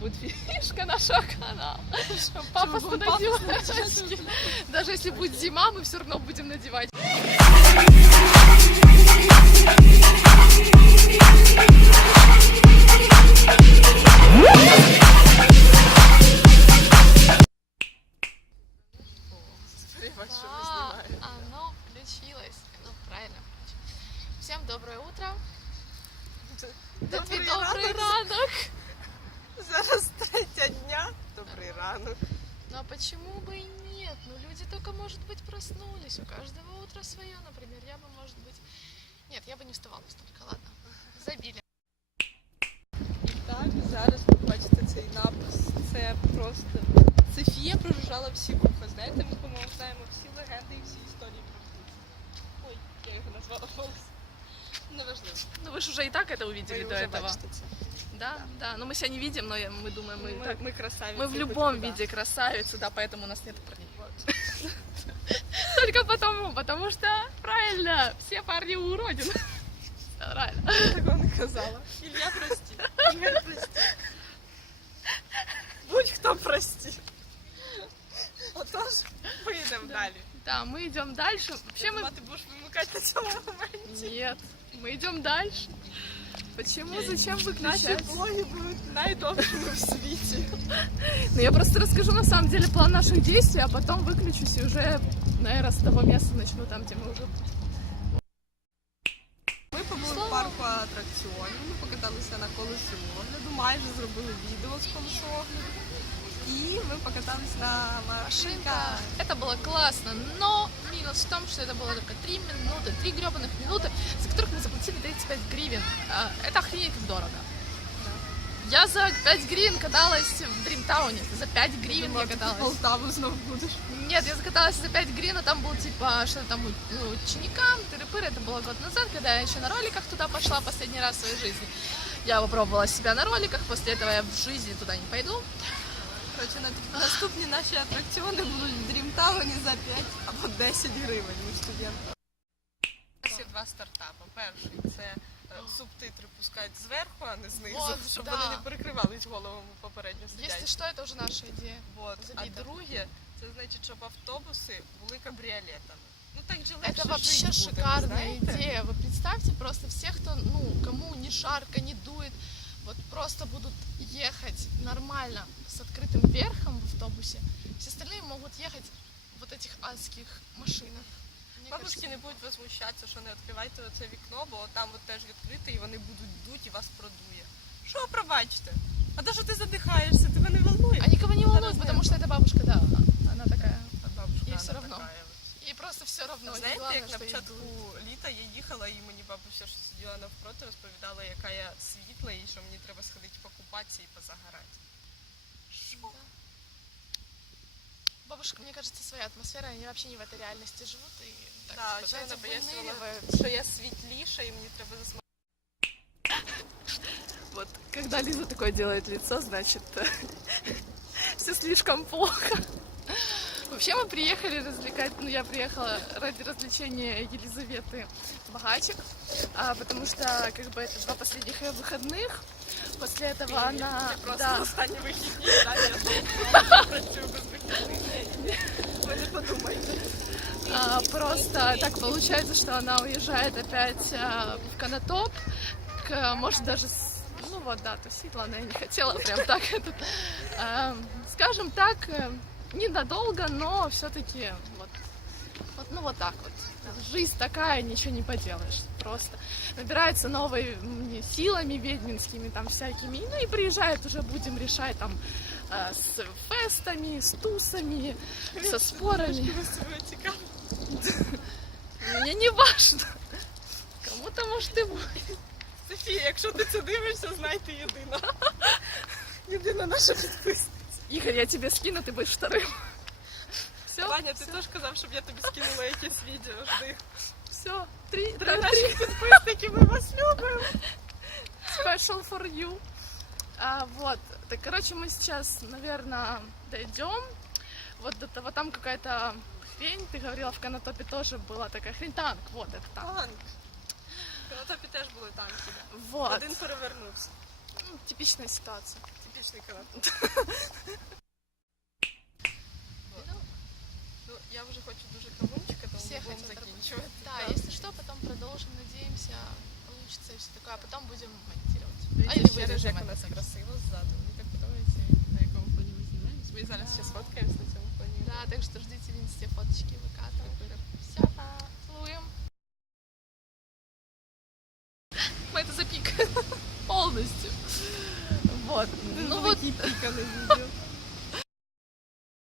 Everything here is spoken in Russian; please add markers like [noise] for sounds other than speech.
будет фишка нашего канала. Папа Чтобы папа надевает сначала очки. Даже если будет зима, мы все равно будем надевать. Сподіваюсь, що не Да, знімає. оно включилось. Ну, правильно. Всем доброе утро. Добрий Добрый, добрый ранок. ранок. Зараз третя дня. Добрий ранок. Ну а почему бы и нет? Ну люди только, может быть, проснулись. У каждого утро свое, например. Я бы, может быть... Нет, я бы не вставала столько, ладно. Забили. Так, зараз ви бачите цей напис. Це просто Софія прожужжала всі вуха. Знаєте, ми, по-моєму, знаємо всі легенди і всі історії про птиць. Ой, я його назвала голос. Неважливо. Ну вы же уже и так это увидели Ви до вже этого. бачите це. Да, да. Но мы себя не видим, но я- мы думаем, мы, Ми, так- ми красавиці. мы в хоч любом куди. виде красавицы, да, поэтому у нас нет парней. Вот. [laughs] Только потому, потому что, правильно, все парни уродины. [laughs] Правильно. Я такого не казала. Ілля, прості. Ігор, прості. Будь-хто прості. Отож, ми йдемо далі. Да, мы идем дальше. Вообще мы... Ти будеш вимикати на цьому моменті. Нет, мы идем дальше. Почему? Зачем Наші выключать? блоги будуть найдовшими [laughs] в світі. Ну, я просто расскажу на самом деле план наших действий, а потом выключусь и уже, наверное, с того места начну там, где мы уже... Ми побули Слава в парку атракціонів, ми покаталися на колесі огляду, майже зробили відео з колесо огляду. І ми покатались на Машинка. машинках. Это было классно, но минус в том, что это было только 3 минуты, 3 гребаных минуты, за которых мы заплатили 35 гривен. А, Это охренеть как дорого. Я за 5 гривен каталась в Дримтауне. За 5 гривен я Думала, ти каталась. Полтаву знов будеш. Нет, я закаталась за 5 гривен, а там был типа, что там, ну, ученикам, тыры-пыры, это было год назад, когда я еще на роликах туда пошла последний раз в своей жизни. Я попробовала себя на роликах, после этого я в жизни туда не пойду. Коротше, на наступні наші атракціони будуть в Дрімтауні за 5 або 10 гривень. Ми студенти. Є два стартапи. Перший це е, субтитри пускають зверху, а не знизу, Вот, [laughs] щоб да. вони не перекривались головами попередньо Если сидять. что, это уже наша идея. Вот. А забіто. друге, це значить, щоб автобуси були кабріолетами. Ну так же легше Это вообще жить буде, шикарная знаєте? идея. Вы представьте просто всех, кто, ну, кому не жарко, не дует, вот просто будут ехать нормально с открытым верхом в автобусе. Все остальные могут ехать в вот этих адских машинах. Бабушки не будуть возмущатися, що не відкривайте оце вікно, бо там от теж відкрите і вони будуть дуть і вас продує. Що пробачте? А то, що ти задихаєшся, тебе не волнує? А никого не волнует, потому что эта бабушка, да, она такая. А бабушка, вона все равно. така. Ей просто все равно. Знаєте, главное, як на что ей початку літа я їхала, і мені бабуся, що сиділа навпроти, розповідала, яка я світла, і що мені треба сходити покупатися і позагорати. Да. Бабушка, мне кажется, своя атмосфера, они вообще не в этой реальности живут и так, Да, типа, ще знаете, вона пояснювала, выныривают. що я світліша, і мені треба засмагати. Вот, когда Лиза такое делает лицо, значит, [laughs] все слишком плохо. Вообще мы приехали развлекать, ну я приехала ради развлечения Елизаветы Богачек, а, потому что как бы это два последних ее выходных. После этого она, просто да, останні вихідні, да, я [laughs] працюю без вихідних. Ви не подумайте. а, просто так получается, что она уезжает опять а, в Конотоп, к, может даже, с- ну вот да, тусить, ладно, я не хотела прям так это, а, скажем так, э, ненадолго, но все-таки вот, вот, ну вот так вот. Жизнь такая, ничего не поделаешь. Просто набирается новыми силами ведьминскими, там всякими. Ну и приезжает, уже будем решать там э, с фестами, с тусами, со спорами. Ви себе цікаво. [laughs] Мне не важно. Кому-то может и будет. Софія, якщо ти це дивишся, знай ти єдина. Єдина [laughs] наша підписниця. Игорь, я тебе скину, ты будешь вторым. Все, Ваня, ти теж казав, щоб я тобі скинула якесь відео. Жди. все, три, Три так, наших підписники, ми вас любимо. special for you. А, вот, так, короче, мы сейчас, наверное, дойдем. Вот до того, там какая-то хрень, ты говорила, в Конотопе тоже была такая хрень. Танк, вот, это танк. Танк. На топі теж були танки. да. Вот. Один перевернувся. Ну, типичная ситуация. Типічний канат. Ну, я вже хочу дуже кавунчика, тому Все будемо хотят закінчувати. Да, Так. если что, потом продолжим, надеемся, получится и все такое, а потом будем монтировать. А Дивіться или ще раз, вырежем як у это нас тоже. красиво ззаду. Мені так подобається, на якому фоні ми знімаємось. Ми зараз ще сфоткаємось на цьому фоні. Да, так что ждите в инсте фоточки выкатываю. Все, целуем. Великий піканий відео.